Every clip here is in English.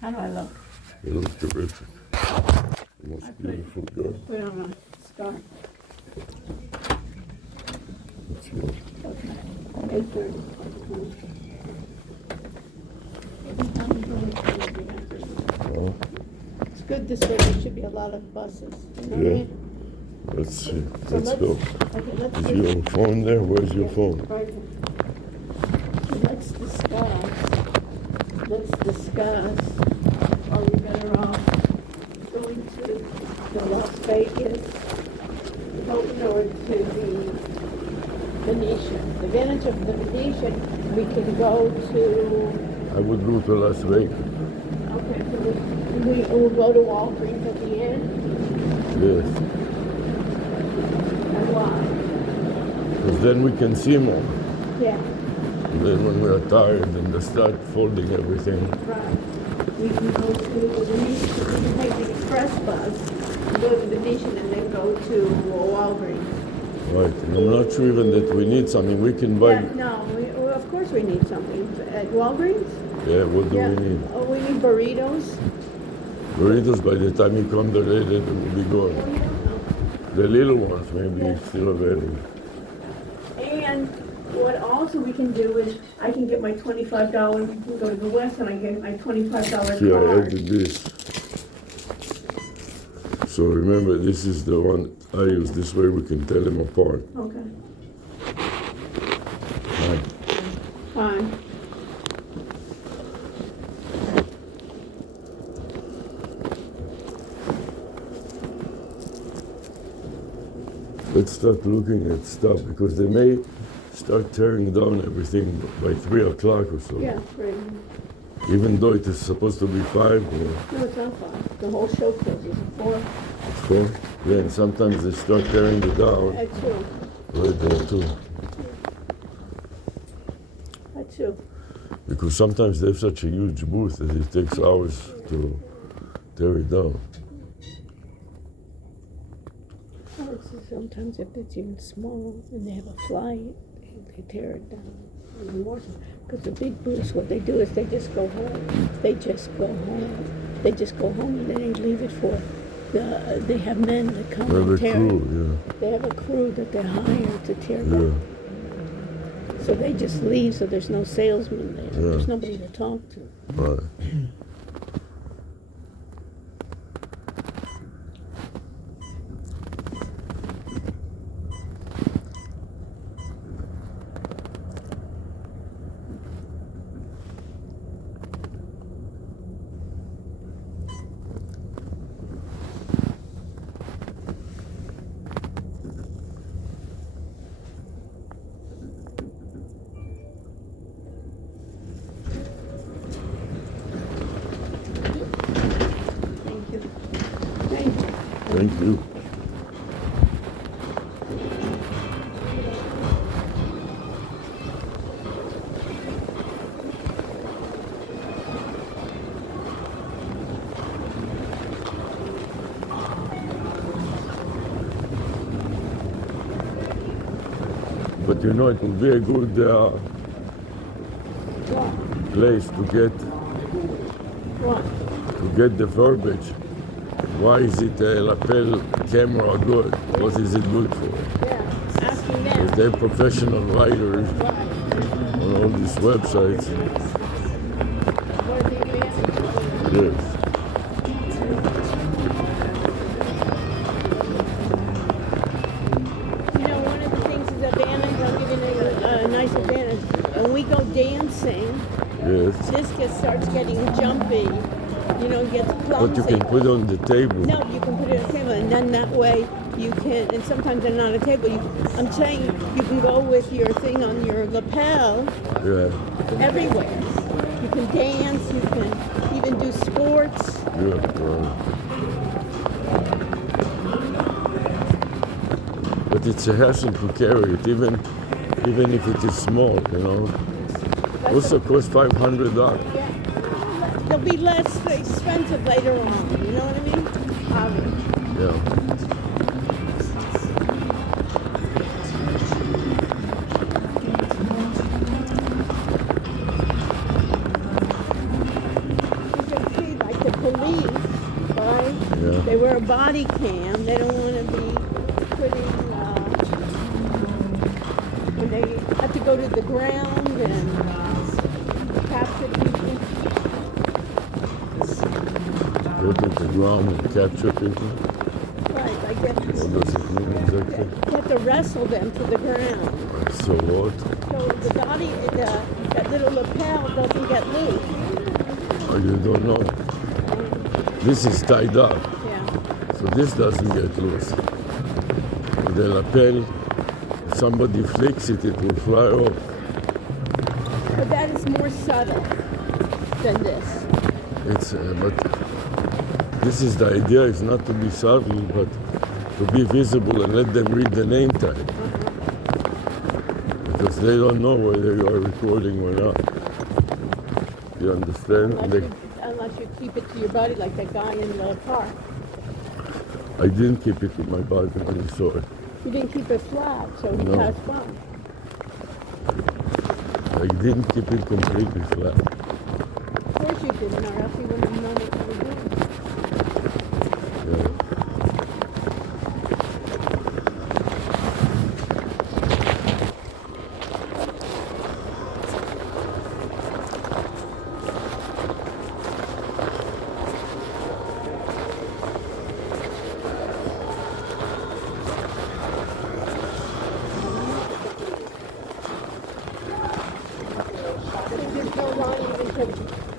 How do I look? You look terrific. Most beautiful girl. Put on a scarf. That's good. Okay. 8:30. Oh, It's good this way. There should be a lot of buses. You know what I yeah. mean? Let's see. So Let's go. Okay, let's Is see. your phone there? Where's your phone? Right here. Let's discuss, are we better off going to the Las Vegas, Hilton, or to the Venetian? The advantage of the Venetian, we can go to, I would go to Las Vegas. okay, so we'll go to Walgreens at the end, Yes. and why? Because then we can see more. Yeah, And then when we are tired and they start folding everything. right. We can go to the Venetian, we can take the express bus, go to the Venetian, and then go to Walgreens. Right. And I'm not sure even that we need something. We can buy. Yeah, no, well, of course we need something. At Walgreens? Yeah, what do we need? Oh, we need burritos. Burritos, by the time you come there, they will be gone. The little ones maybe still available. And what also we can do is, I can get my $25, we can go to the West and I get my $25 See, I card. added this. So remember, this is the one I use. This way we can tell them apart. Okay, Right. fine. Let's start looking at stuff because they may start tearing down everything by 3 o'clock or so. Yeah, great. Even though it is supposed to be 5 or No, it's not fine. The whole show closes at 4. 4. Yeah, and sometimes they start tearing it down At 2. right there too. At 2. Because sometimes they have such a huge booth that it takes hours to tear it down. Sometimes if it's even small and they have a flight, they tear it down even more. Because the big booths, what they do is they just go home. They just go home. They just go home and then they leave it for they have men that come They have and a tear crew, it. They have a crew that they hire to tear yeah. down. So they just leave, so there's no salesman there. Yeah. There's nobody to talk to. Right. Thank you. Thank you. Thank you. But you know, it will be a good place What? to get the verbiage. Why is it a lapel camera good? What is it good for? Yeah. Asking them. Because they're professional writers Right. on all these websites. What are the advantages? Yes. You know, one of the things is advantage, I'll give you a nice advantage. When we go dancing, Yes. starts getting jumpy, you know, gets clumsy. But you can put on the table. No, you can put it on a table, and then that way you can, and sometimes they're not on a table. I'm saying you can go with your thing on your lapel Yeah. everywhere. You can dance, you can even do sports. Yeah. Right. But it's a hassle to carry it, even if it is small, you know. Also costs $500. Yeah. They'll be less expensive later on, you know what I mean? Yeah. You can see Yeah. They wear a body cam. They don't want to be putting, when they have to go to the ground and capture people. Go to the ground and capture people. Right, I guess. What does it mean exactly? You have to wrestle them to the ground. So what? So the body, that little lapel doesn't get loose. Oh, you don't know. This is tied up, Yeah. so this doesn't get loose. The lapel, if somebody flicks it, it will fly off. But that is more subtle than this. But this is the idea, is not to be subtle, but to be visible and let them read the name tag. Because they don't know whether you are recording or not. You understand? Unless you keep it to your body like that guy in the park. I didn't keep it to my body when I saw it. You didn't keep it flat, so he No. has fun. I didn't keep it completely flat. Of course you didn't, or else he wouldn't have known what you were doing. Yeah. There's no line even to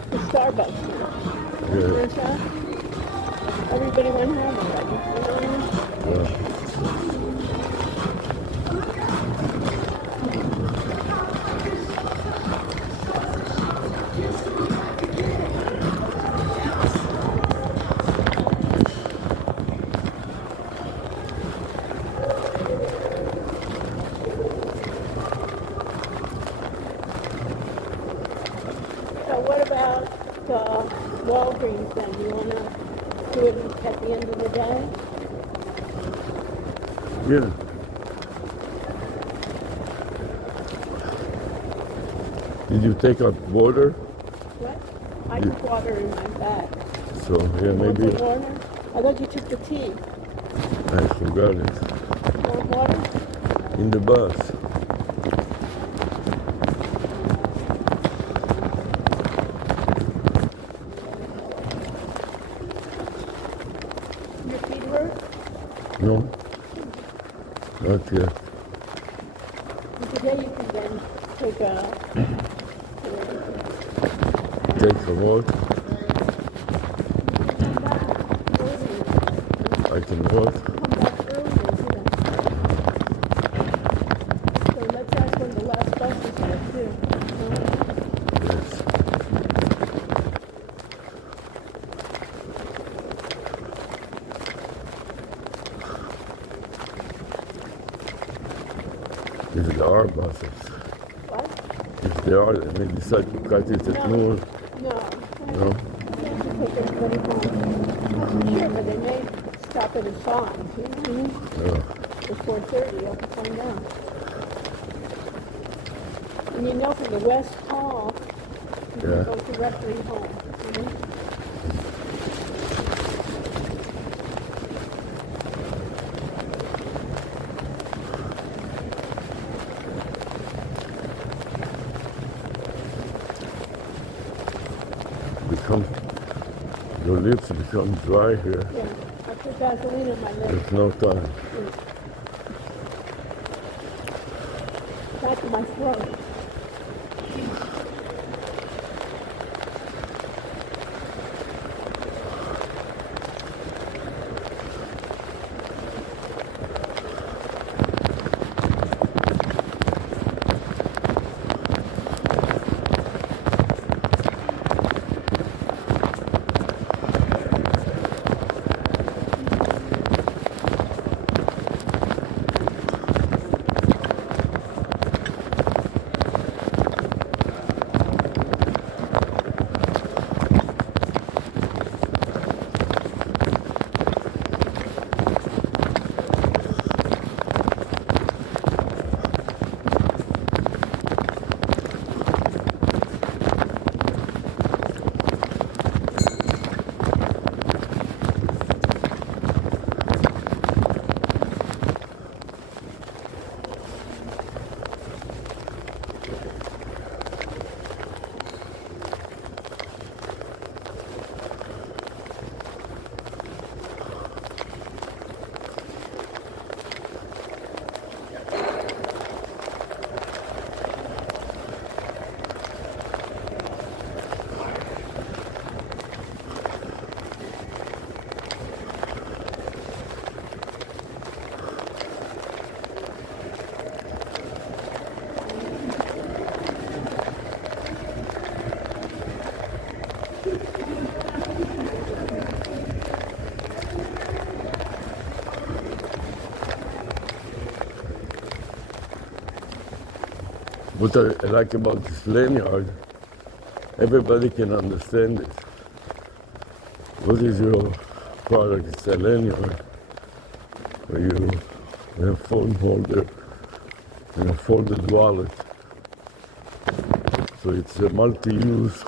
the Starbucks. Yeah. There's that. Everybody went home already. Yeah. So what about Walgreens then? You want to do it at the end of the day? Yeah. Did you take out water? What? I took water in my bag. So, yeah, You want maybe some water? I thought you took the tea. I forgot it. You want water? In the bus. Your feet hurt? No? Not yet. And today you can then take a... Take a walk. I can walk. Come back early and do that. So let's ask when the last bus is here too. Yes. If there are buses. What? If there are, they may decide to cut it at noon. No. No? They have to take everybody home. Sure, but they may stop it at 5. No. It's 4:30, you have to find out. And you know from the West Hall, you Yeah. can go directly home. Your lips become dry here. Yeah, I put gasoline in my lips. There's no time. Back to my throat. What I like about this lanyard, everybody can understand it. What is your product? It's a lanyard where you have a phone holder and a folded wallet. So it's a multi-use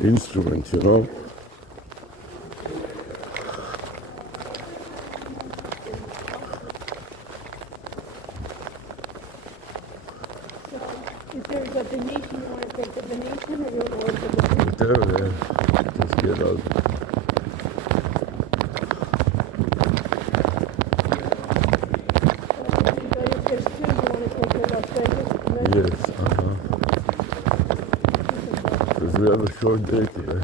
instrument, you know? If there's a Venetian, you want to take the Venetian or you want to order the Venetian? Whatever, yeah. Just get out. If there's two, you want to take the Las Vegas? Yes, because we have a short date here.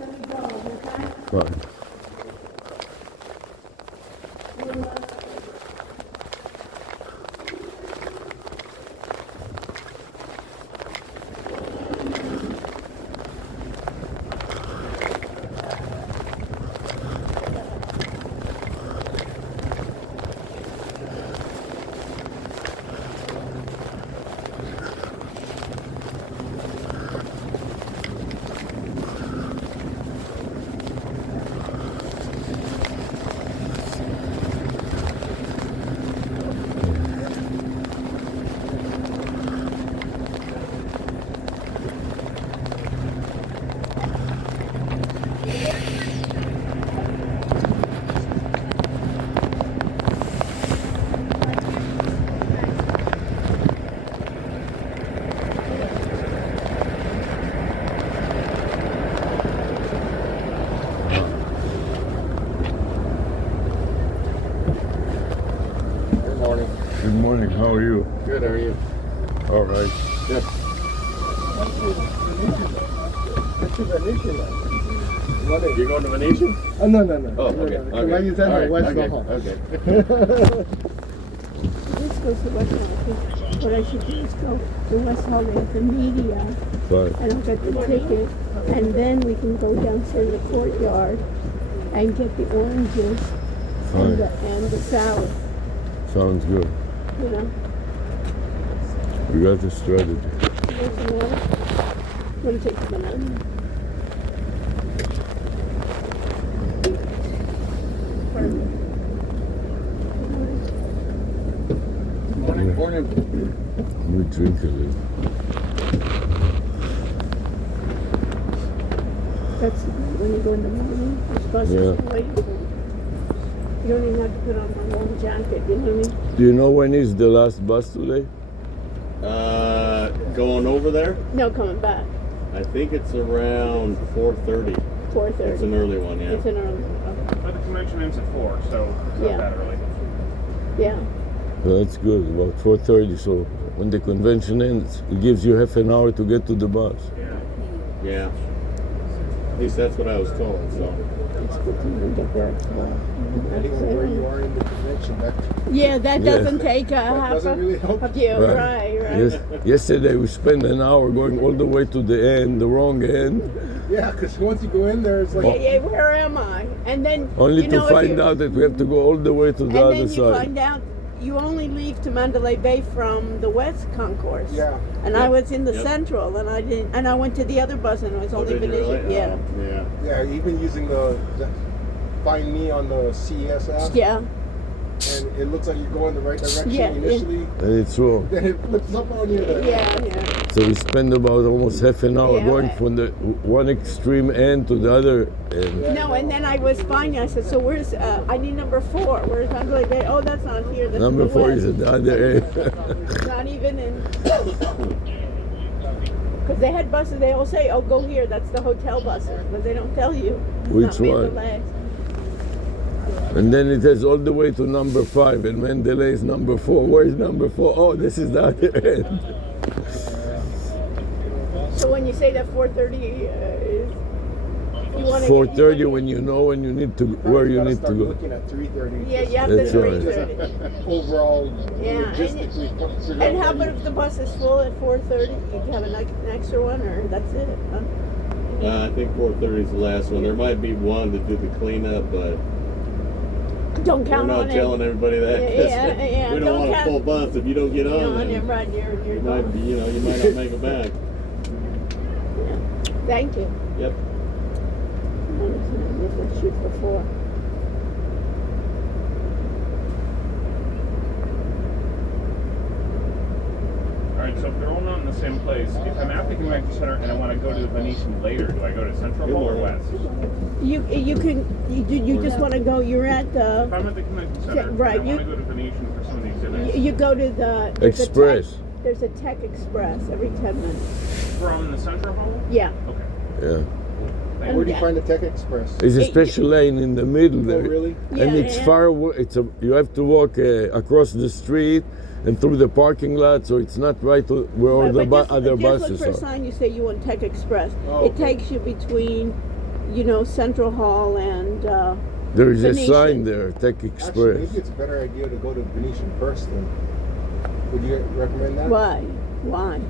Let me go, okay? Fine. Good morning, how are you? Good, how are you? All right. Good. You're going to Venetian? Oh, no. Oh, okay. Why you said All West okay. Hall. Okay. This goes to West Hall. What I should do is go to West Hall with the media, Fine. and I'll get the ticket, and then we can go downstairs to the courtyard and get the oranges Fine. and the salad, Sounds good. you know. We got the strategy. There's some water. I'm going to take the banana. Morning. We drink a little. That's when you go in the morning, this bus is waiting for you. You don't even have to put on a long jacket, you know what I mean? Do you know when is the last bus today? Going over there? No, coming back. I think it's around 4:30. 4:30. It's an early one, yeah. It's an early one. But the convention ends at 4, so it's Yeah. not that early. Yeah. Well, that's good, about 4:30. So when the convention ends, it gives you half an hour to get to the bus. Yeah. At least that's what I was told, so. It's good to even get there. Depending on where you are in the convention, that Yeah, that Yeah. doesn't take a half doesn't really help. of you. Right. Right. Yes, yesterday we spent an hour going all the way to the end, the wrong end, yeah, because once you go in there, it's like Yeah, where am I? And then only you to know, if find you- out that we have to go all the way to the and other then you side. find out you only leave to Mandalay Bay from the West Concourse. yeah. And Yep. I was in the Yep. Central, and I didn't. And I went to the other bus, and it was Oh, only did you Venetian. really? Yeah. Oh, yeah. Yeah, even using the Find Me on the CES app, Yeah. and it looks like you're going the right direction Yeah, initially. And it's wrong. Then it flips up on you. Yeah. So we spend about almost half an hour Yeah. going from the one extreme end to the other end. No, and then I was finding. I said, "So where's? I need number 4. Where's Mandalay Bay? Oh, that's not here. That's Number in the 4 West. is at the other end. Not even in." Because they had buses. They all say, "Oh, go here. That's the hotel buses," but they don't tell you. It's Which not one? Mandalay. And then it has all the way to number 5, and Mandalay is number 4. Where is number 4? Oh, this is the other end. So when you say that 4:30 is, you want to 4:30 when you know when you need to where you gotta need to start go. looking at 3:30. Yeah, you have That's to right. 3:30. Overall, Yeah, logistically. figure And out how where about if the bus is full at 4:30? You have an extra one, or that's it? Huh? I think 4:30 is the last one. There might be one to do the cleanup, but Don't We're count not on it. telling everybody that. 'cause Yeah, we don't don't want a count- full bus. If you don't get You know, on, and you're then right, you're you might, gone. you might not make it back. Yeah. Thank you. Yep. I did this shoot before. Alright, so if they're all not in the same place, if I'm at the convention center and I want to go to the Venetian later, do I go to Central Hall or West? You just want to go. You're at the. If I'm at the convention center right, and I want to go to Venetian for some of the exhibits, You go to the there's a Express. There's a Tech Express every 10 minutes. from the Central Hall? Yeah. Okay. Yeah. Thank Where do you. you find the Tech Express? It's a special lane in the middle Oh, there. really? Yeah, And it's yeah. far away. You have to walk across the street and through the parking lot, so it's not right where all the other just buses look for a are. sign. You say you want Tech Express. Oh, It okay. takes you between, Central Hall and. There is a Venetian. sign there, Tech Actually, Express. maybe it's a better idea to go to Venetian first then. Would you recommend that? Why? Why?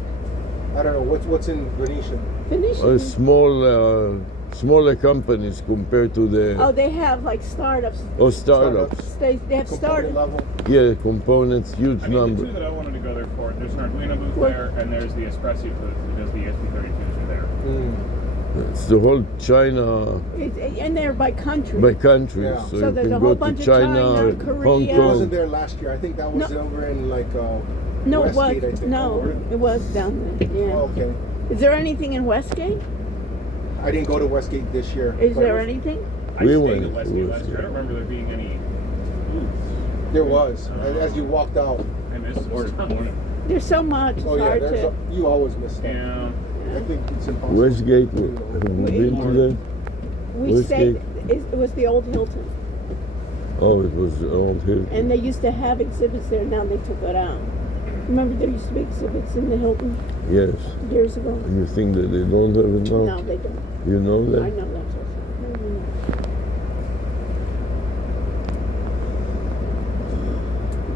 I don't know. What's in Venetian? Venetian. Smaller companies compared to the Oh, they have like startups. startups. They have Component startups. level. Yeah, components, huge I mean, the number. two that I wanted to go there for, there's an Arduino booth What? there, and there's the Espresso booth because the ESP32s are there. It's the whole China And they're by country. by country, Yeah. so So you there's can a go whole to bunch of China, China, Hong Korea. I wasn't Kong. there last year. I think that was No. over in like No, it was Westgate, I think. no, it was down there. Yeah. Oh, okay. Is there anything in Westgate? I didn't go to Westgate this year. Is but there anything? I We stayed went at Westgate to last year. I don't remember there being any booths. There was. As you walked out. I missed Or- some. There's so much. It's Oh yeah, hard to. you always miss stuff. Yeah. I think it's impossible. Westgate, have you been to that? We Westgate? stayed. It was the old Hilton, Oh, it was old here. and they used to have exhibits there. Now they took it out. Remember there used to be exhibits in the Hilton Yes. years ago. And you think that they don't have it now? No, they don't. You know I that? know that's what's.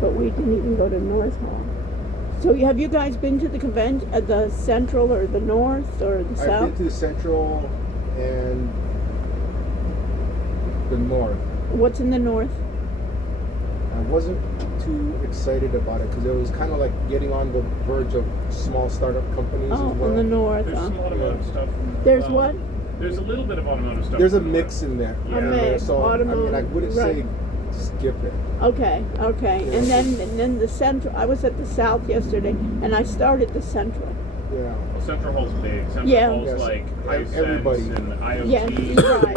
But we didn't even go to North Hall. So have you guys been to the convention at the Central or the North or the I've South? been to the Central and the North. What's in the North? I wasn't too excited about it because it was kind of like getting on the verge of small startup companies Oh, as well. in the North. There's some automotive stuff. There's well, what? There's a little bit of automotive stuff. There's a in the mix in there. Yeah. A mix, So I mean, I automotive, wouldn't right. say skip it. Okay. Yeah. And then the Central. I was at the South yesterday, and I started the Central. Yeah. Well, Central Hall's big. Central Yeah. Hall's Yes. like Everybody. Hisense and IoT. Yeah, right,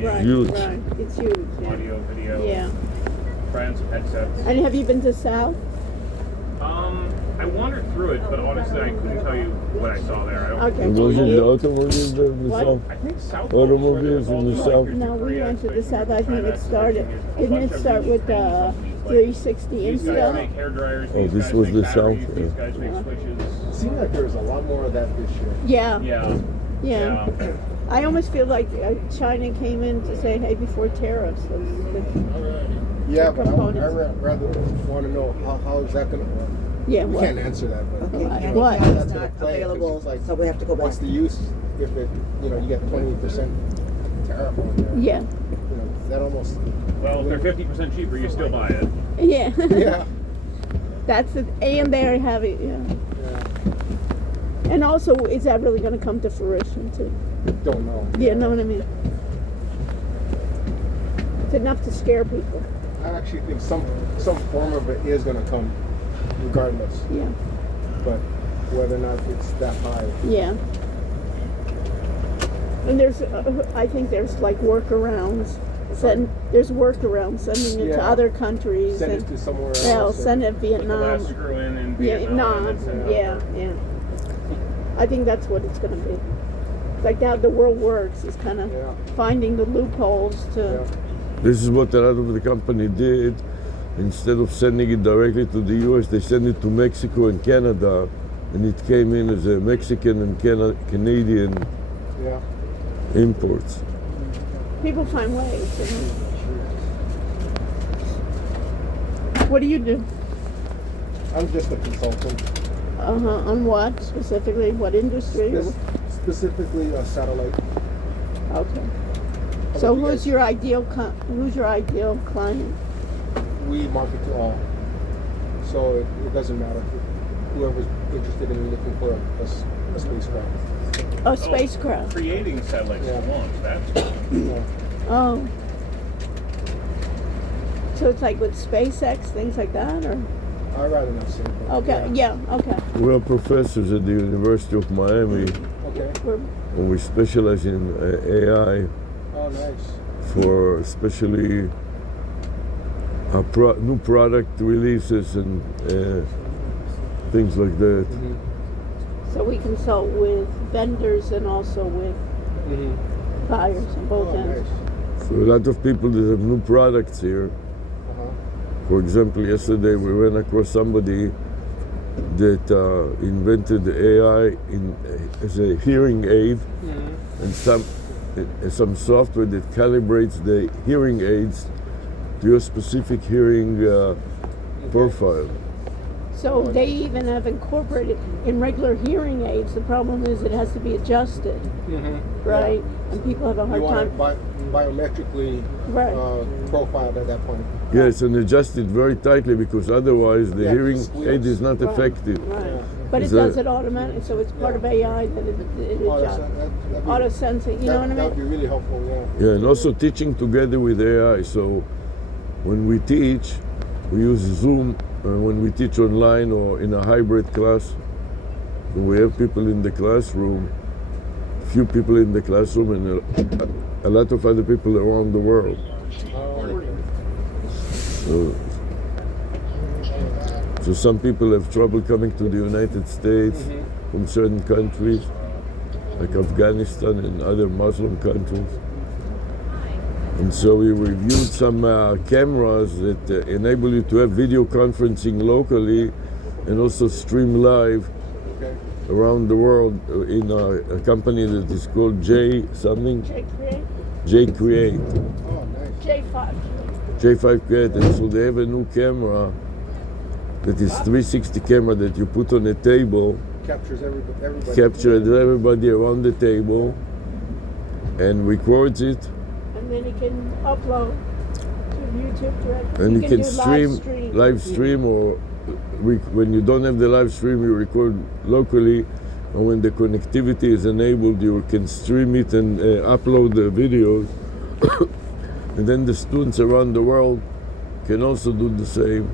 Yeah. right, Huge. right. It's huge. Yeah. Audio, video. Yeah. Trans headsets. And have you been to South? I wandered through it, but honestly, I couldn't tell you what I saw there. I don't. Okay. And was it the automobiles there in the What? south? I think South Automobiles Hall in is the where south? they're No, all we went to the switching South. I think China, it started. switching a Didn't bunch it of start really with tiny companies, like 360 and these guys stuff? make hair dryers. Oh, these this guys was make the batteries, South, These yeah. guys make Yeah. switches. It seemed like there was a lot more of that this year. Yeah, Yeah. yeah. I almost feel like China came in to say, hey, before tariffs. Yeah, but I Components. rather want to know how is that going to work. Yeah, We what? can't answer that, but Okay, What? handicap What? is That's gonna not play, 'cause available, it's like, so we have to go back. what's the use if it, you get 20% tariff on there? Yeah, That almost. Well, if they're 50% cheaper, you still buy it. yeah. Yeah. That's it. And they have it, yeah. Yeah. And also, is that really going to come to fruition, too? Don't know. Yeah, know what I mean? It's enough to scare people. I actually think some form of it is going to come, regardless. Yeah, But whether or not it's that high. yeah. And there's, I think there's like workarounds. There's workarounds sending it to Yeah. other countries. Send it and, to somewhere else. yeah, or- send it Put the Vietnam. last screw in Yeah, Vietnam. and then send it yeah, over. yeah. I think that's what it's going to be. It's like how the world works is kind of Yeah. finding the loopholes to. Yeah. This is what a lot of the company did. Instead of sending it directly to the US, they sent it to Mexico and Canada, and it came in as a Mexican and Canadian Yeah. imports. People find ways. You know? What do you do? I'm just a consultant. On what specifically? What industry? Specifically a satellite. Okay. How So about you who's guys? your ideal client? I we market to all. So it doesn't matter. Whoever's interested in looking for a spacecraft. Oh, spacecraft. Creating satellites Yeah. to launch. That's Yeah. Oh. So it's like with SpaceX, things like that, or? I'd rather not say. But Okay, yeah, okay. We are professors at the University of Miami, Okay. We're, and we specialize in AI Oh, nice. for especially new product releases and things like that. Mm-hmm. so we consult with vendors and also with Mm-hmm. buyers on both Oh, ends. nice. So a lot of people that have new products here. Uh-huh. For example, yesterday we ran across somebody that invented AI as a hearing aid, Mm-hmm. and some software that calibrates the hearing aids to your specific hearing profile. So they even have incorporated in regular hearing aids. The problem is it has to be adjusted, Mm-hmm. right? And people have a You hard want time. it biometrically Right. profiled at that point. Yes, and adjust it very tightly because otherwise the Yeah, hearing squeals. aid is not Right, effective. Right. Yeah. But it Is that- does it automatically, so it's part of AI that it Oh, adjusts. that'd be, Auto sensing, you know what I That would mean? be really helpful, yeah. Yeah, and also teaching together with AI. So when we teach, we use Zoom. When we teach online or in a hybrid class, so we have people in the classroom, few people in the classroom, and a lot of other people around the world. So some people have trouble coming to the United States from certain countries, like Afghanistan and other Muslim countries. And so we reviewed some cameras that enable you to have video conferencing locally and also stream live Okay. around the world in a company that is called J something, J Create, Oh, nice. J5. J5 Create. And so they have a new camera that is 360 camera that you put on a table, Captures everybody. captures everybody around the table, and records it. And then it can upload to YouTube directly. And you can do stream, live stream, or when you don't have the live stream, you record locally. And when the connectivity is enabled, you can stream it and upload the videos. And then the students around the world can also do the same.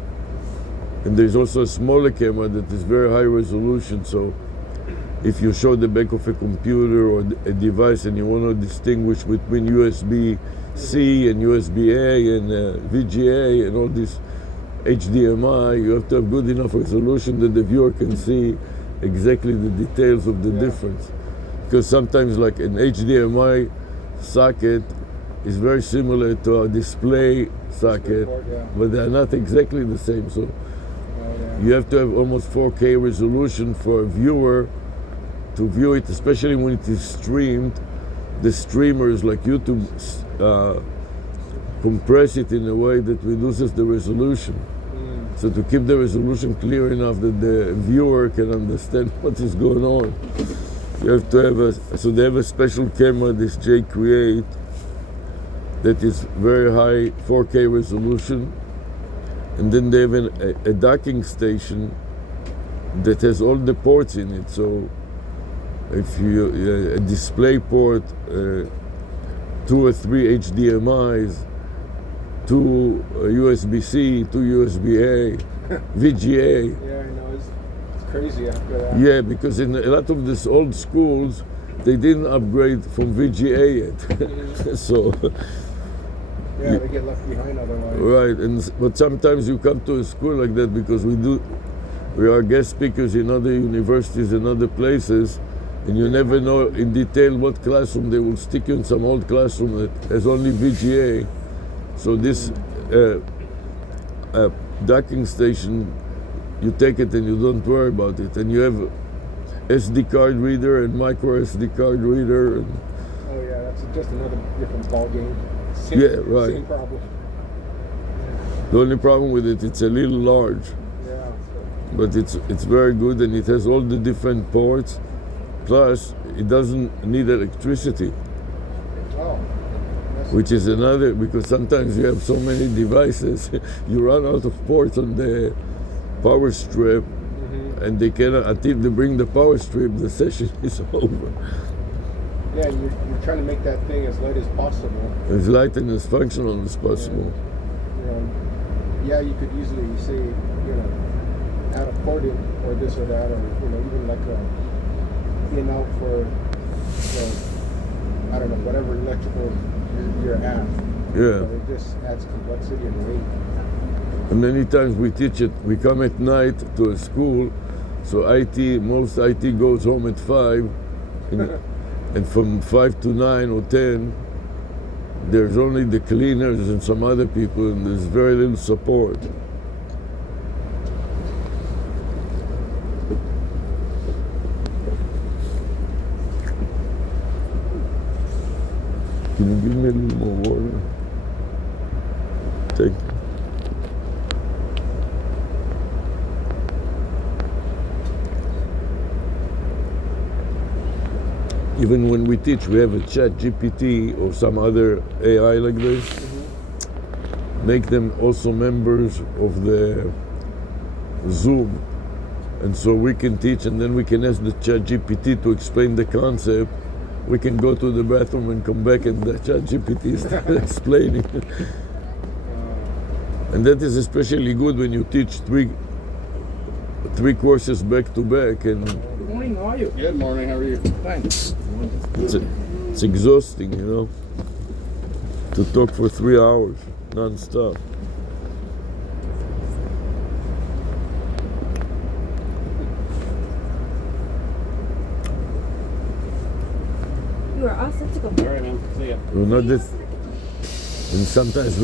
And there's also a smaller camera that is very high resolution. So if you show the back of a computer or a device and you want to distinguish between USB-C and USB-A and VGA and all this HDMI, you have to have good enough resolution that the viewer can see exactly the details of the difference. Because sometimes like an HDMI socket is very similar to a display socket, Port, yeah. but they're not exactly the same. So Oh, yeah. you have to have almost 4K resolution for a viewer to view it, especially when it is streamed. The streamers like YouTube compress it in a way that reduces the resolution. So to keep the resolution clear enough that the viewer can understand what is going on, you have to have so they have a special camera, this J Create, that is very high 4K resolution. And then they have a docking station that has all the ports in it. So if you a display port, 2 or 3 HDMIs, 2 USB-C, 2 USB-A, VGA. Yeah, I know. It's crazy after that. Yeah, because in a lot of these old schools, they didn't upgrade from VGA yet. So, Yeah, they get left behind otherwise. right, but sometimes you come to a school like that because we are guest speakers in other universities and other places, and you never know in detail what classroom they will stick you in some old classroom that has only VGA. So this docking station, you take it and you don't worry about it, and you have SD card reader and micro SD card reader. And Oh yeah, that's just another different ball game. Yeah, right. Same problem. the only problem with it, it's a little large, Yeah. but it's very good, and it has all the different ports. Plus, it doesn't need electricity. Oh. which is another, because sometimes you have so many devices, you run out of ports on the power strip, and they cannot, until they bring the power strip, the session is over. Yeah, you're trying to make that thing as light as possible. As light and as functional as possible. You know, yeah, you could easily say, you know, add a port in, or this or that, or, you know, even like a in out for, I don't know, whatever electrical you're at. Yeah. But it just adds complexity and weight. And many times we teach it, we come at night to a school, so most IT goes home at 5, and from 5 to 9 or 10, there's only the cleaners and some other people, and there's very little support. Can you give me a little more water? Thank you. Even when we teach, we have a chat GPT or some other AI like this. Make them also members of the Zoom. And so we can teach, and then we can ask the chat GPT to explain the concept. We can go to the bathroom and come back, and the chat GPT is explaining. And that is especially good when you teach three courses back to back, and Good morning, how are you? Good morning, how are you? Thanks. it's exhausting, you know, to talk for 3 hours non-stop. You are all set to go. All right, man. See ya. Well, not that, and sometimes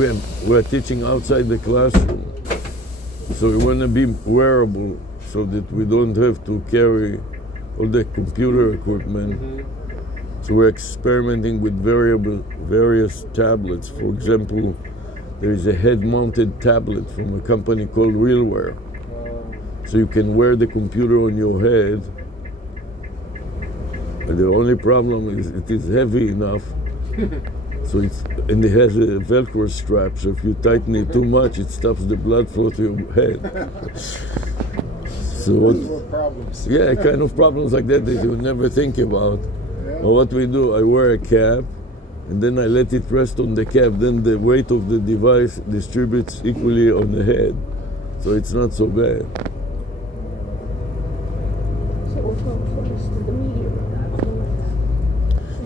we're teaching outside the classroom, so we want to be wearable so that we don't have to carry all the computer equipment. So we're experimenting with various tablets. For example, there is a head-mounted tablet from a company called RealWear. So you can wear the computer on your head. And the only problem is it is heavy enough. So and it has a Velcro strap. So if you tighten it too much, it stops the blood flow to your head. So What problems? yeah, kind of problems like that you would never think about. Well, what we do, I wear a cap, and then I let it rest on the cap. Then the weight of the device distributes equally on the head, so it's not so bad. So we'll go first to the media.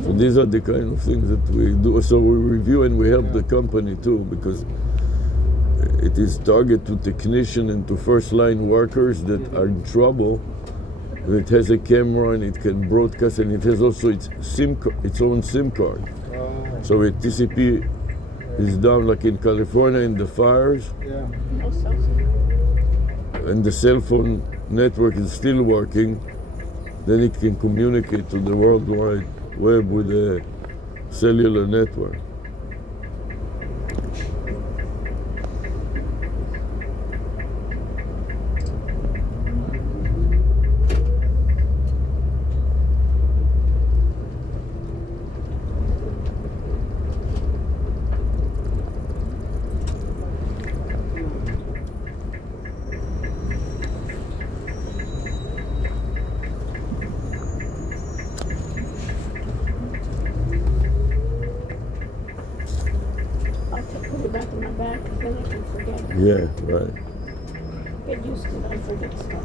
So these are the kind of things that we do. So we review and we help the company too, because it is targeted to technicians and to first-line workers that are in trouble. It has a camera and it can broadcast, and it has also its own SIM card. So if TCP is down, like in California in the fires, Yeah. No cell phone. and the cell phone network is still working, then it can communicate to the World Wide Web with a cellular network. Put it back in my bag, because then I can forget it. Yeah, right. Get used to it, I forget stuff.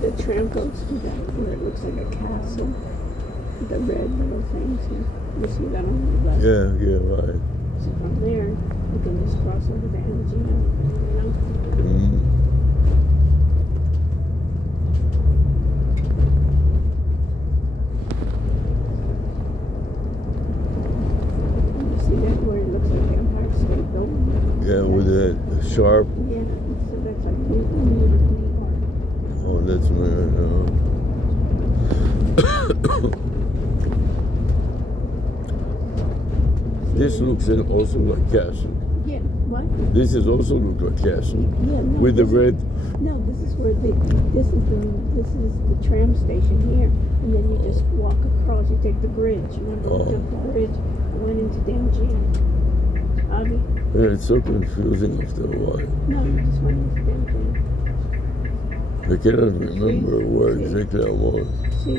the tram goes through that where it looks like a castle. The red little things. You see that on the left? Yeah, right. So from there, you can just cross over the energy. You know? Mm. You see that where it looks like the Empire State Building? Yeah, with that sharp. Yeah, so that's like New York. Oh, that's weird. This looks also like castle. Yeah, what? This is also look like castle Yeah, no. with the this- red. No, this is where this is the tram station here, and then you just walk across. You take the bridge. You want to Oh. take the bridge. I went into downtown. Abby? Yeah, it's so confusing after a while. No, you just went into downtown. I cannot remember where exactly I was. See,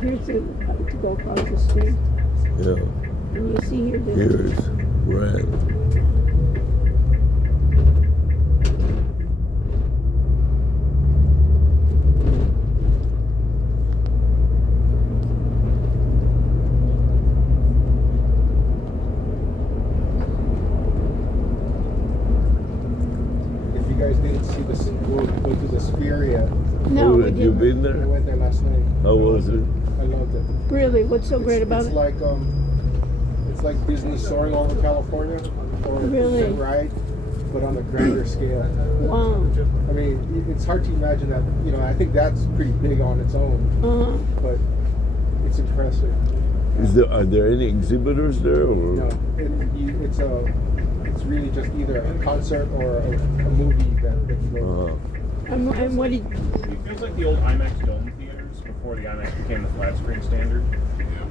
here's to go across the street, Yeah, and you see here. here is red. If you guys didn't see go to the Sphere yet, No, Oh, we have you didn't. been I there? went there last night. How was it? I loved it. Really, what's so great about it's it? It's like Disney soaring over California, or Really? a ride, but on a grander scale. Wow. I mean, it's hard to imagine that. You know, I think that's pretty big on its own, but it's impressive. Are there any exhibitors there? Or? No, it's really just either a concert or a movie event that you go to. And what did? It feels like the old IMAX dome theaters before the IMAX became the flat screen standard,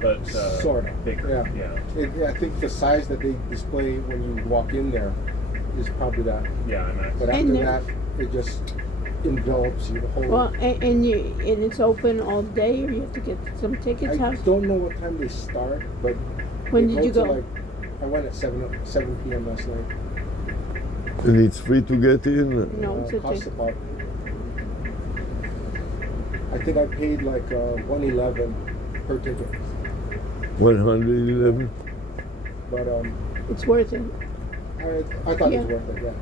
but Sort of. bigger. I think the size that they display when you walk in there is probably that. Yeah, IMAX. But And after that, it just envelops you the whole. Well, and it's open all day, or you have to get some tickets. I How? don't know what time they start, but When they did you to, go? Like, I went at 7 p.m. last night. And it's free to get in? No, it's a Cost ticket. about. I think I paid like $111 per ticket, 111? but It's worth it. I thought Yeah. it was worth it. Yeah,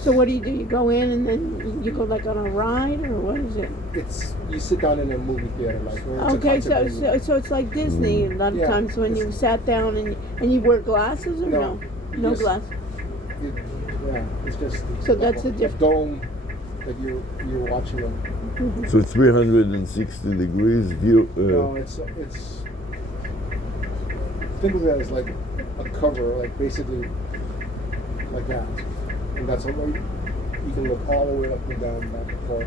So what do? You go in and then you go like on a ride, or what is it? it's you sit down in a movie theater like. Or it's a Okay, concert venue. so it's like Disney. A lot of Yeah. times when you sat down and you wear glasses or no? you No just- glasses. Yeah, it's just. So that's a the diff- dome that you're watching them. So 360 degrees view. No, it's think of it as like a cover, like basically like that, and that's all. You can look all the way up and down, back and forth,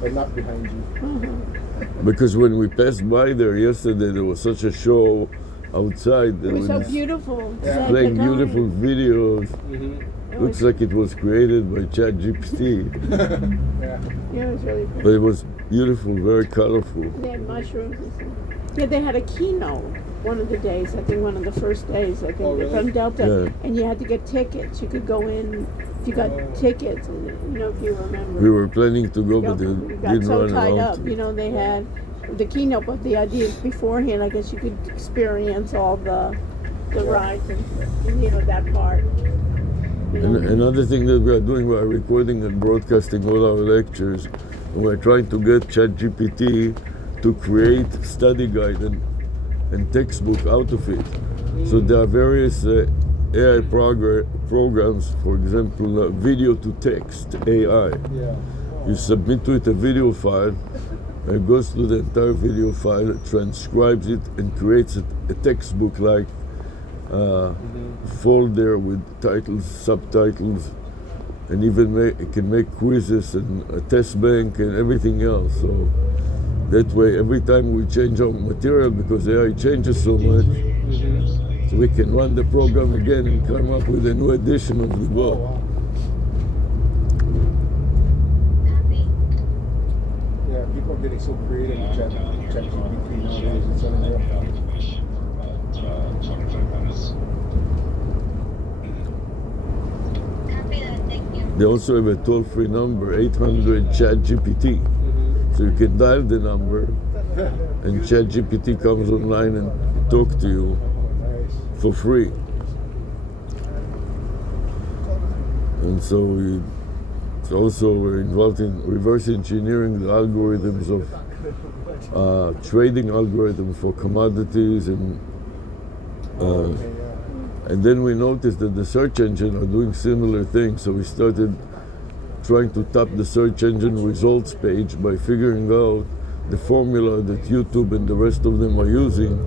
but not behind you. Because when we passed by there yesterday, there was such a show outside. It There was so was beautiful. Yeah. Like, playing like, oh, beautiful videos. it Looks was- like it was created by ChatGPT. Yeah. Yeah, it was really But cool. it was beautiful, very colorful. They had mushrooms and stuff. Yeah, they had a keynote one of the days. I think one of the first days. I think Oh, really? from Delta, Yeah. and you had to get tickets. You could go in if you got Oh. tickets. And, if you remember. We were planning to go, but We it got didn't so run tied out. up. They had the keynote, but the idea is beforehand. I guess you could experience all the rides and that part. And another thing that we are doing, we are recording and broadcasting all our lectures. And we're trying to get ChatGPT to create study guide and textbook out of it. So there are various AI programs, for example, video to text, AI. Yeah. You submit to it a video file, and it goes through the entire video file, transcribes it, and creates a textbook-like folder with titles, subtitles, and even it can make quizzes and a test bank and everything else. So that way, every time we change our material, because AI changes so much, so we can run the program again and come up with a new edition of the Oh, book. wow. Yeah, people are getting so creative with ChatGPT nowadays. It's unreal. They also have a toll-free number, 800 ChatGPT. So you can dial the number, and ChatGPT comes online and talk to you Nice. for free. And so it's also we're involved in reverse engineering the algorithms of trading algorithms for commodities, and then we noticed that the search engine are doing similar things. So we started trying to tap the search engine results page by figuring out the formula that YouTube and the rest of them are using,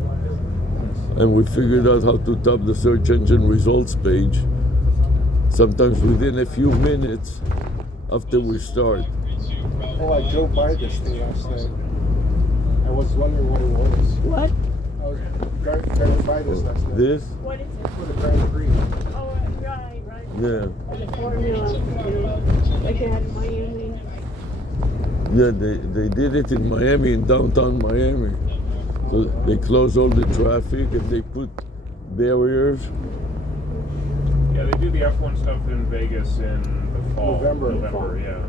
and we figured out how to tap the search engine results page sometimes within a few minutes after we start. Oh, I drove by this thing last night. I was wondering what it was. What? I was driving by this last night. This? What is it? For the Grand Prix. Oh, right. Yeah. The formula, like they had in Miami. Yeah, they did it in Miami, in downtown Miami. So they closed all the traffic and they put barriers. Yeah, they do the F1 stuff in Vegas in the fall. November, yeah.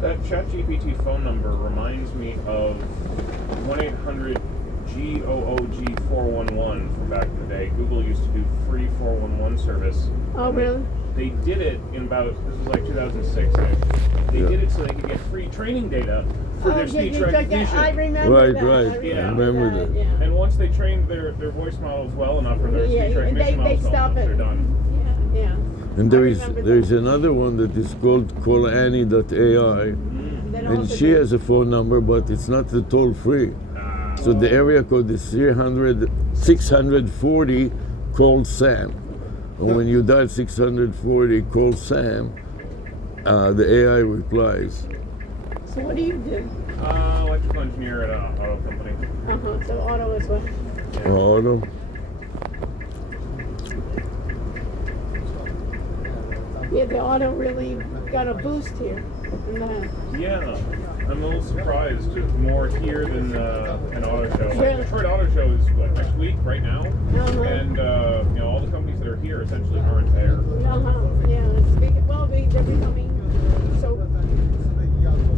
That ChatGPT phone number reminds me of 1-800-GOOG-411 from back in the day. Google used to do free 411 service. Oh, really? They did it in about, this was like 2006-ish. They did it so they could get free training data for their speech recognition. I remember Right, that. right. Yeah. I remember that. Yeah. And once they trained their voice models well enough, or their Yeah, speech recognition they models well stop enough, it. they're done. Yeah. And I remember there is that. another one that is called CallAnnie.ai, Then and also she the- has a phone number, but it's not the toll free. So the area code is 640 call Sam. And when you dial 640 call Sam, the AI replies. So what do you do? Electrical engineer at an auto company. So auto as well. Auto. Yeah, the auto really got a boost here. In that. Yeah, I'm a little surprised. It's more here than an auto show. Like Really? Detroit Auto Show is what, next week, right now, and all the companies that are here essentially aren't there. Yeah, it's big. Well, they're becoming so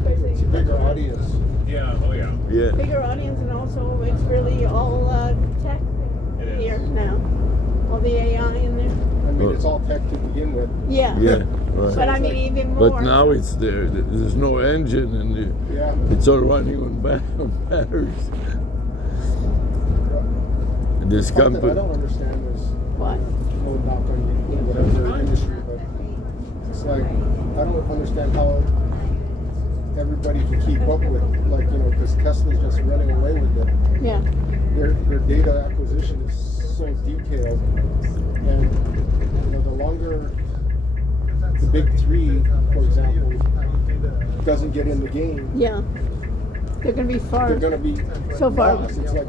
It's a bigger audience. Yeah. Oh yeah. Yeah. bigger audience, and also it's really all tech It is. here now. All the AI in there. I mean, it's all tech to begin with. Yeah. Yeah. Right. But I mean, even more. But now it's there. There's no engine, and Yeah. it's all running on batteries. And this Part that I company. don't understand is What? no knock on whatever industry, but it's like I don't understand how everybody can keep up with, like, because Tesla's just running away with it. Yeah. Their data acquisition is so detailed, and the longer the big three, for example, doesn't get in the game, Yeah. They're gonna be far. they're gonna be So far. lost. It's like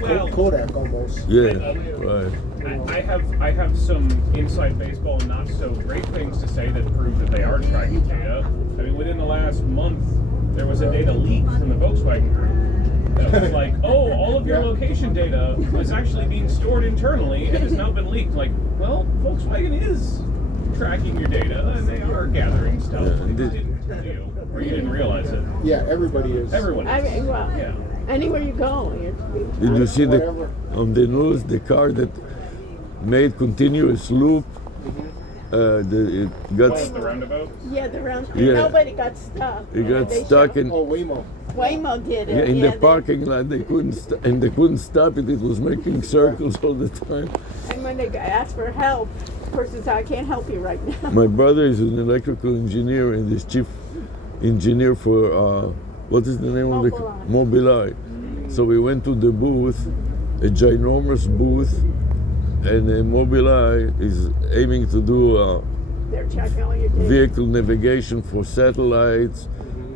Well- Kodak almost. Yeah. Right. I have some inside baseball and not so great things to say that prove that they are tracking data. I mean, within the last month, there was a data leak from the Volkswagen group that was like, oh, all of your location data was actually being stored internally and has now been leaked. Like, well, Volkswagen is tracking your data and they are gathering stuff. Yeah, They and just didn't tell you, or you didn't realize it. Yeah, everybody is. Everyone is. I mean, well, Yeah. anywhere you go, Did you see Whatever. on the news the car that made continuous loop? It got Oh, the roundabout? yeah, the round. Yeah. Nobody got stuck. it got They stuck showed- in Waymo. Waymo did it. yeah, in the they- parking lot. They couldn't and they couldn't stop it. It was making circles all the time. And when they asked for help, the person said, "I can't help you right now." My brother is an electrical engineer and is chief engineer for what is the name of the Mobileye. So we went to the booth, a ginormous booth, and Mobileye is aiming to do They're checking all your data. vehicle navigation for satellites,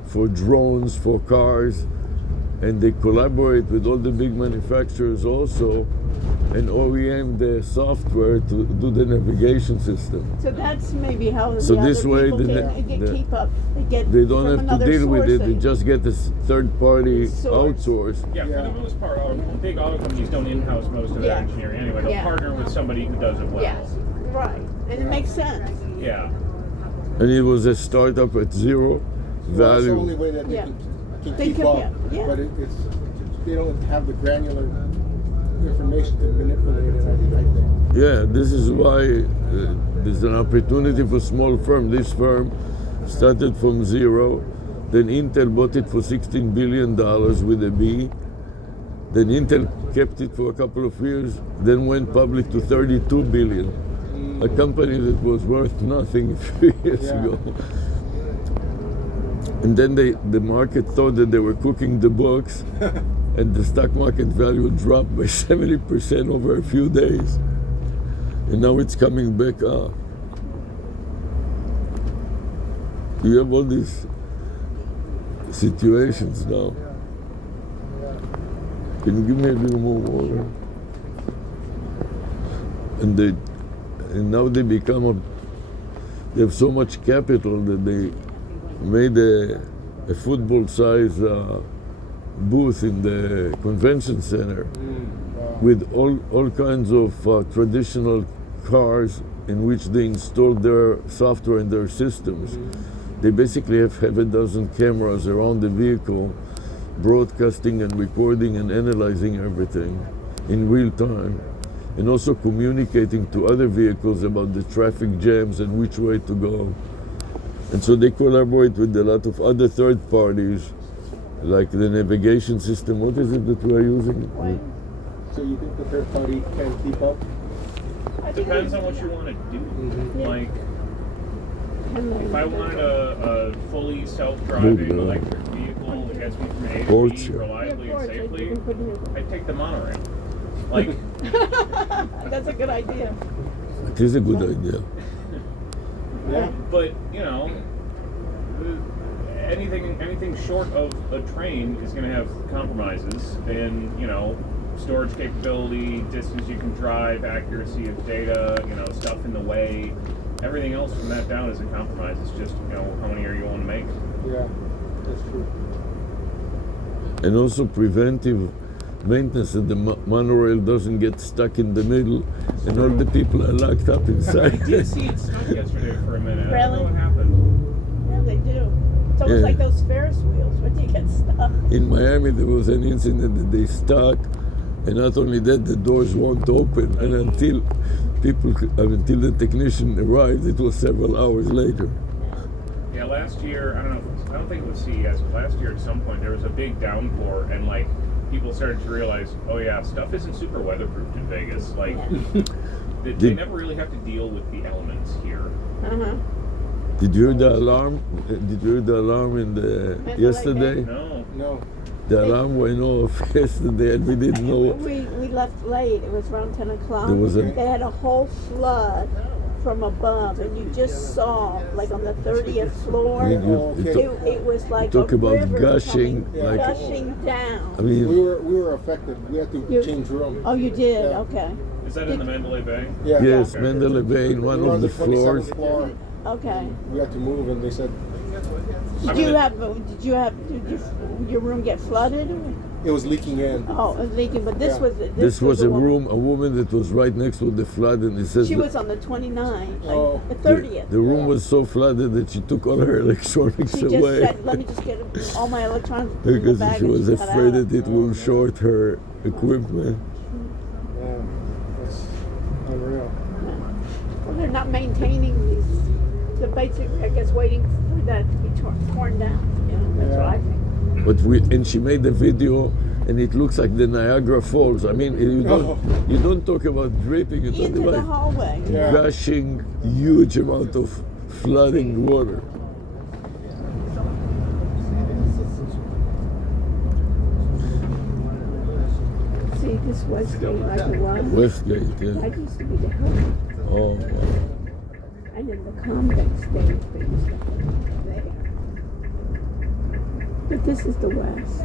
for drones, for cars, and they collaborate with all the big manufacturers also and OEM the software to do the navigation system. So that's maybe how So the this other way people the- can the- keep up. They don't from have to another deal with it, source they and- just get this third-party Source. outsource. Yeah, Yeah. for the most part, big auto companies don't in-house most of their Yeah. engineering anyway. They'll Yeah. partner with somebody who does it well. Yes, right, and it makes sense. Yeah. And it was a startup at zero Well, that's the value. only way that they Yeah. can They keep can, up. yeah. But it's they don't have the granular information to manipulate it. I think. Yeah, this is why there's an opportunity for small firm. This firm started from zero. Then Intel bought it for $16 billion with a B. Then Intel kept it for a couple of years, then went public to $32 billion. A company that was worth nothing a few years Yeah. ago. And then the market thought that they were cooking the books, and the stock market value dropped by 70% over a few days. And now it's coming back up. You have all these situations now. Can you give me a little more water? And now they they have so much capital that they made a football-size booth in the convention center with all kinds of traditional cars in which they installed their software in their systems. They basically have a dozen cameras around the vehicle, broadcasting and recording and analyzing everything in real time, and also communicating to other vehicles about the traffic jams and which way to go. And so they collaborate with a lot of other third parties, like the navigation system. What is it that we are using? So you think the third party can keep up? Depends on what you want to do. Yeah. Like, if I wanted a fully Good self-driving God. electric vehicle that gets me from A to Ports, B yeah. reliably and safely, You can put it I'd take the monorail. Like, in. That's a good idea. It is a good idea. Yeah. but you know, anything short of a train is going to have compromises, and you know, storage capability, distance you can drive, accuracy of data, you know, stuff in the way. Everything else from that down is a compromise. It's just, you know, how many are you willing to make? Yeah, that's true. And also preventive maintenance, that the monorail doesn't get stuck in the middle and all the people are locked up I inside. did see it stop yesterday for a minute. I don't know Really? what happened. Yeah, they do. It's almost Yeah. like those Ferris wheels when you get stuck. In Miami, there was an incident that they stuck, and not only that, the doors won't open, and until the technician arrived, it was several hours later. Yeah, last year, I don't think it was CES, but last year at some point there was a big downpour, and like people started to realize, oh yeah, stuff isn't super weatherproofed in Vegas. Like they never really have to deal with the elements here. Uh-huh. Did you hear the alarm? Did you hear the alarm in the yesterday? No. No. The alarm went off yesterday, and we didn't know. We left late. It was around 10 o'clock. There was a- They had a whole flood from above, and you just saw, like on the 30th floor, it was like talk a about river gushing, coming, like- gushing down. I mean, We were affected. We had to You- change room. Oh, you did? Yeah. Okay. Is that in the Mandalay Bay? Yeah. yes, Okay. Mandalay Bay, in We one were on of the 27th floors. floor. Okay. We had to move, and they said Did your room get flooded? it was leaking in. Oh, it was leaking, but this Yeah. was This was the a woman. woman that was right next to the flood, and it says She that was on the 29th, like Oh. the 30th. the room Yeah. was so flooded that she took all her electronics She just away said, "Let me just get all my electronics in the because bag," she and was got afraid out. that it will short her equipment. Yeah, that's unreal. Well, they're not maintaining these. The basic, I guess, waiting for that to be torn down. You know, that's what I think. And she made the video, and it looks like the Niagara Falls. I mean, you don't talk about dripping, you talk Into the about hallway. Yeah. gushing huge amount of flooding water. See, this Westgate, like it was. Westgate, I yeah. used to be the Hilton. Oh, wow. And then the convex stage things there. But this is the West.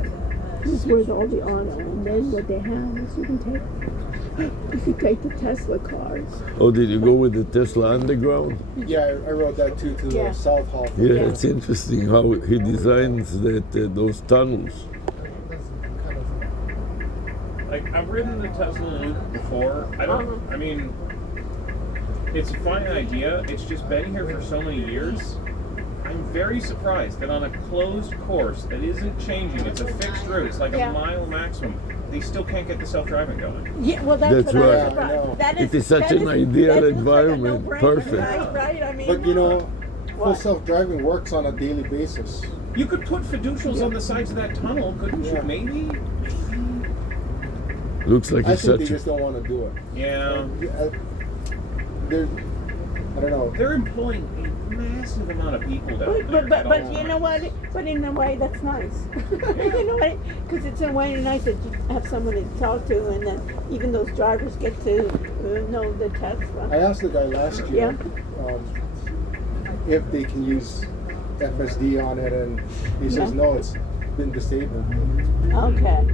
This is where all the auto. And then what they have is you can take the Tesla cars. Oh, did you go with the Tesla Underground? Yeah, I rode that too to Yeah. the South Hall. Yeah, Yeah. it's interesting how he designs those tunnels. Like, I've ridden the Tesla Loop before. I mean, it's a fine idea. It's just been here for so many years. I'm very surprised that on a closed course that isn't changing, it's a fixed route, it's like Yeah. a mile maximum, they still can't get the self-driving going. Yeah, well, that's That's what I right. was surprised. That It is such that an ideal that looks like a environment. no-brainer, Perfect. Right? I mean, But you know, full What? self-driving works on a daily basis. You could put fiducials on the sides of that tunnel, couldn't Yeah. you? Maybe? Looks like I it's think they such a... just don't want to do it. Yeah. They're, I don't know. They're employing a massive amount of people down there. but you know what? But in a way, that's nice. You know what? Because it's in a way nice that you have someone to talk to, and then even those drivers get to know the Tesla. I asked the guy last year if they can use FSD on it, and he says Yeah. no, it's been disabled. Okay.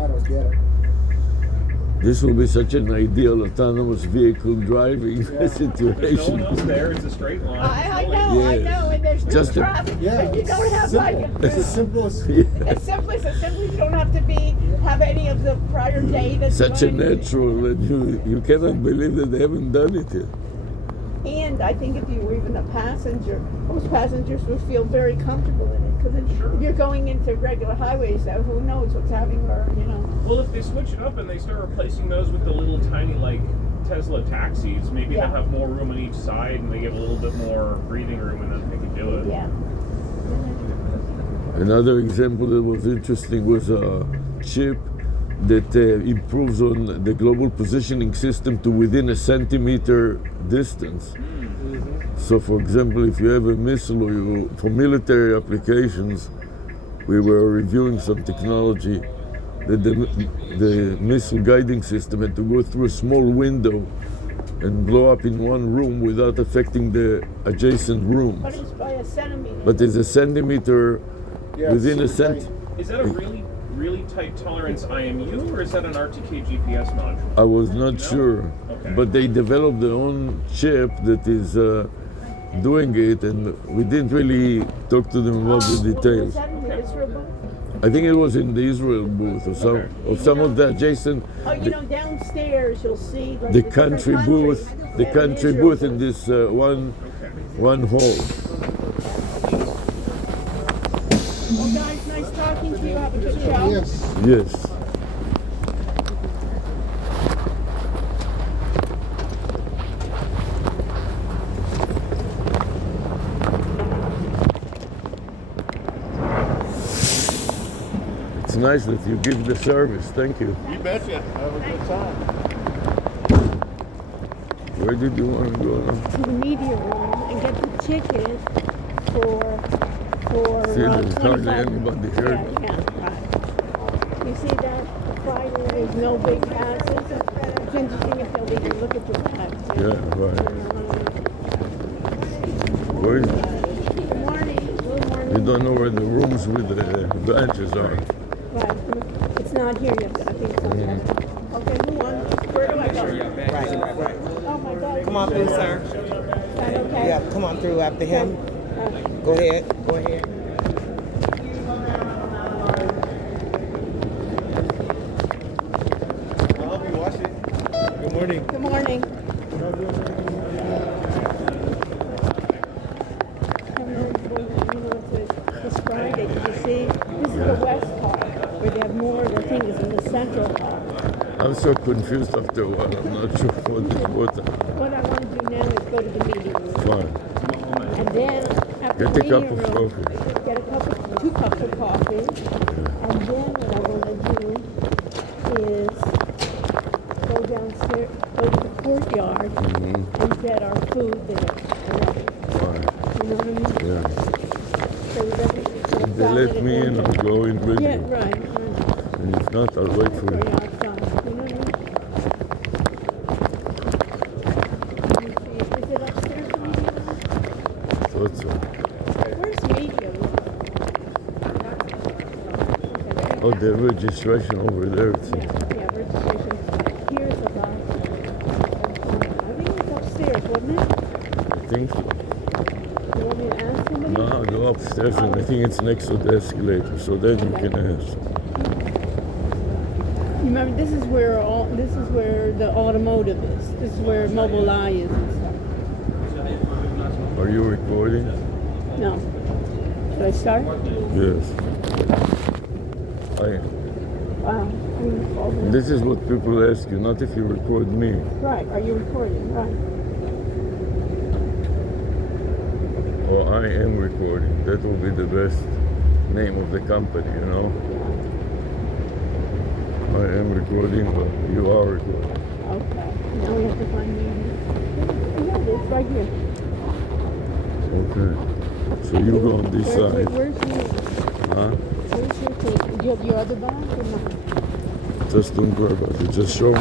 I don't get it. This will be such an ideal autonomous vehicle driving Yeah. There's no one situation. else there, it's a straight line. I It's know, I Yes. know, and there's no Just a- traffic. Yeah, and you don't have like. it's as simple as It's simply you don't have to have any of the prior data. Such a going. natural, and you cannot believe that they haven't done it yet. And I think if you were even a passenger, most passengers would feel very comfortable in it because if you're going into regular highways, so who knows what's happening or Well, if they switch it up and they start replacing those with the little tiny, like, Tesla taxis, maybe Yeah. they'll have more room on each side and they get a little bit more breathing room and then they can do it. Yeah. Another example that was interesting was a chip that improves on the global positioning system to within a centimeter distance. So, for example, if you have a missile or for military applications, we were reviewing some technology that the missile guiding system had to go through a small window and blow up in one room without affecting the adjacent rooms. But it's by a centimeter. But there's a centimeter yeah, within a it's cent. like- Is that a really, really tight tolerance IMU or is that an RTK GPS module? I was not sure, Okay. but they developed their own chip that is doing it, and we didn't really talk to them about the details. Was that in the Israel booth? I think it was in the Israel booth or some of the adjacent, Oh, you know, downstairs you'll see like the different country countries booth, the and country Israel booth in this one hall. Well, guys, nice talking to you. Have a good show. Yes. Yes. It's nice that you give the service. Thank you. You betcha. Have a good time. Where did you want to go now? To the media room and get the ticket for See, there's hardly 25. anybody here. Yeah, right. You see that Friday there's no big passes. It's interesting if they'll even look at your bags. Yeah, right. Where is it? Good morning. Good morning. You don't know where the rooms with the benches are. Right. It's not here yet, but I think it's on there. Okay, who won? Where do I go? Right. Oh my God. Come on through, sir. Is that okay? Yeah, come on through after him. Go ahead. I'll help you wash it. Good morning. Good morning. This Friday, did you see? This is the west part, where they have more of the things in the central part. I'm so confused after a while. I'm not sure what is what. What I want to do now is go to the meeting room. Fine. And then, after Get the a cup meeting of room, coffee. get two cups of coffee. And then what I want to do is go downstairs, go to the courtyard and get our food there. Fine. You know what I mean? Yeah. So If they let me in, I'll go in with Yeah, you. right. And if not, I'll wait for Very you. outside. You know what I mean? Let me see. Is it upstairs, the media room? Thought so. Where's media room? Okay, Oh, the registration over there. It's yeah, registration. Here's the box. I think it's upstairs, wasn't it? I think so. You want me to ask somebody? No, I'll go upstairs and I think it's next to the escalator, so then you can ask. Remember, this is where the automotive is. This is where Mobile Eye is and stuff. Are you recording? No. Should I start? Yes. Wow. This is what people ask you, not if you record me. Right. Are you recording? Right. Or I am recording. That will be the best name of the company, you know? I am recording, but you are recording. Okay. Now we have to find me. Yeah, it's right here. Okay. So you go on this side. Where's Huh? your thing? Do you have your other bag or not? Just don't worry about it. Just show